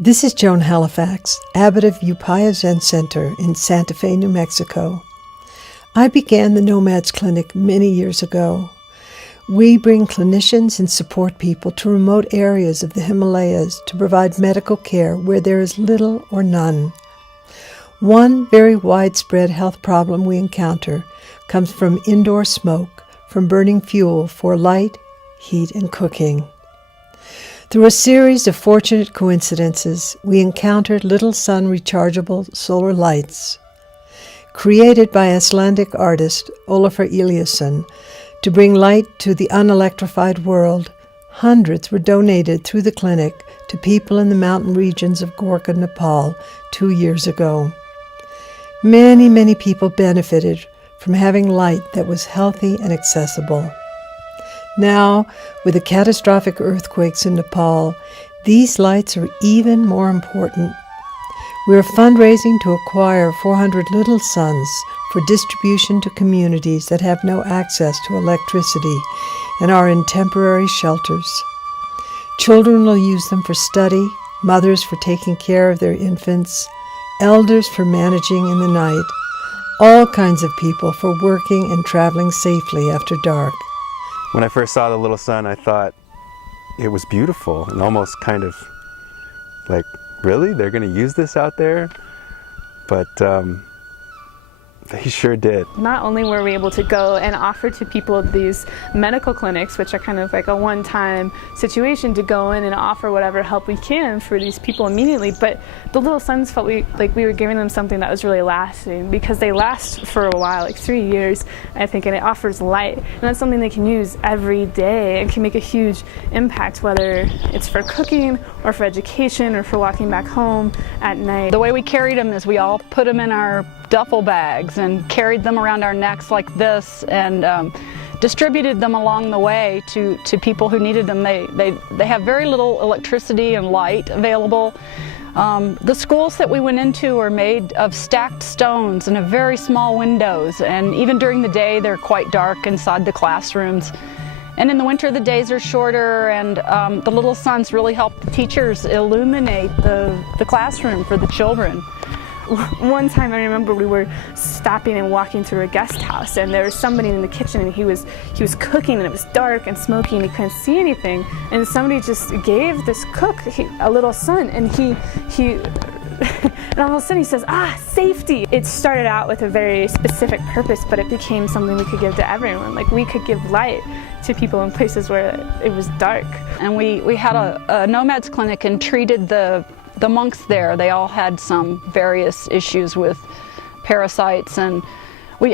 This is Joan Halifax, abbot of Upaya Zen Center in Santa Fe, New Mexico. I began the Nomads Clinic many years ago. We bring clinicians and support people to remote areas of the Himalayas to provide medical care where there is little or none. One very widespread health problem we encounter comes from indoor smoke from burning fuel for light, heat, and cooking. Through a series of fortunate coincidences, we encountered Little Sun rechargeable solar lights. Created by Icelandic artist Ólafur Eliasson to bring light to the unelectrified world, hundreds were donated through the clinic to people in the mountain regions of Gorkha, Nepal 2 years ago. Many people benefited from having light that was healthy and accessible. Now, with the catastrophic earthquakes in Nepal, these lights are even more important. We are fundraising to acquire 400 Little Suns for distribution to communities that have no access to electricity and are in temporary shelters. Children will use them for study, mothers for taking care of their infants, elders for managing in the night, all kinds of people for working and traveling safely after dark. When I first saw the Little Sun, I thought it was beautiful and almost kind of like, really? They're going to use this out there? But they sure did. Not only were we able to go and offer to people these medical clinics, which are kind of like a one-time situation to go in and offer whatever help we can for these people immediately, but the Little Suns felt like we were giving them something that was really lasting, because they last for a while, like 3 years, I think, and it offers light. And that's something they can use every day and can make a huge impact, whether it's for cooking or for education or for walking back home at night. The way we carried them is we all put them in our duffel bags and carried them around our necks like this, and distributed them along the way to people who needed them. They have very little electricity and light available. The schools that we went into are made of stacked stones and have very small windows, and even during the day they're quite dark inside the classrooms. And in the winter the days are shorter, and the Little Suns really help the teachers illuminate the classroom for the children. One time I remember we were stopping and walking through a guest house, and there was somebody in the kitchen, and he was cooking, and it was dark and smoky and he couldn't see anything, and somebody just gave this cook a Little Sun, and he and all of a sudden he says, safety! It started out with a very specific purpose, but it became something we could give to everyone. Like, we could give light to people in places where it was dark. And we had a Nomads Clinic and treated the monks there. They all had some various issues with parasites, and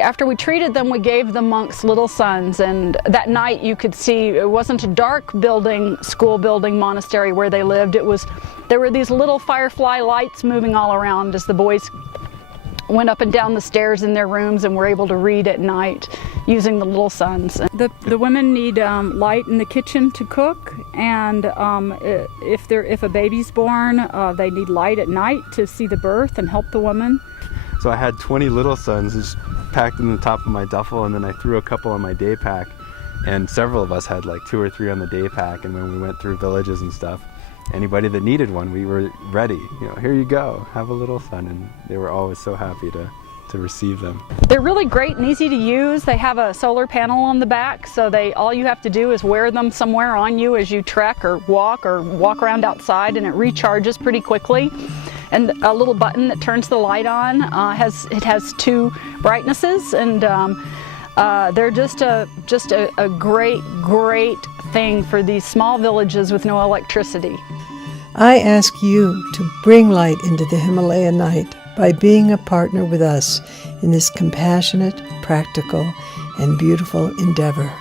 after we treated them, we gave the monks Little Suns, and that night you could see it wasn't a dark building, school building, monastery where they lived. There were these little firefly lights moving all around as the boys went up and down the stairs in their rooms and were able to read at night using the Little Suns. The women need light in the kitchen to cook, and if a baby's born, they need light at night to see the birth and help the woman. So I had 20 Little Suns just packed in the top of my duffel, and then I threw a couple on my day pack, and several of us had like 2 or 3 on the day pack. And when we went through villages and stuff, anybody that needed one, we were ready. Here you go, have a Little Sun, and they were always so happy to receive them. They're really great and easy to use. They have a solar panel on the back, so all you have to do is wear them somewhere on you as you trek or walk around outside, and it recharges pretty quickly. And a little button that turns the light on has 2 brightnesses, and they're just a great thing for these small villages with no electricity. I ask you to bring light into the Himalaya night by being a partner with us in this compassionate, practical, and beautiful endeavor.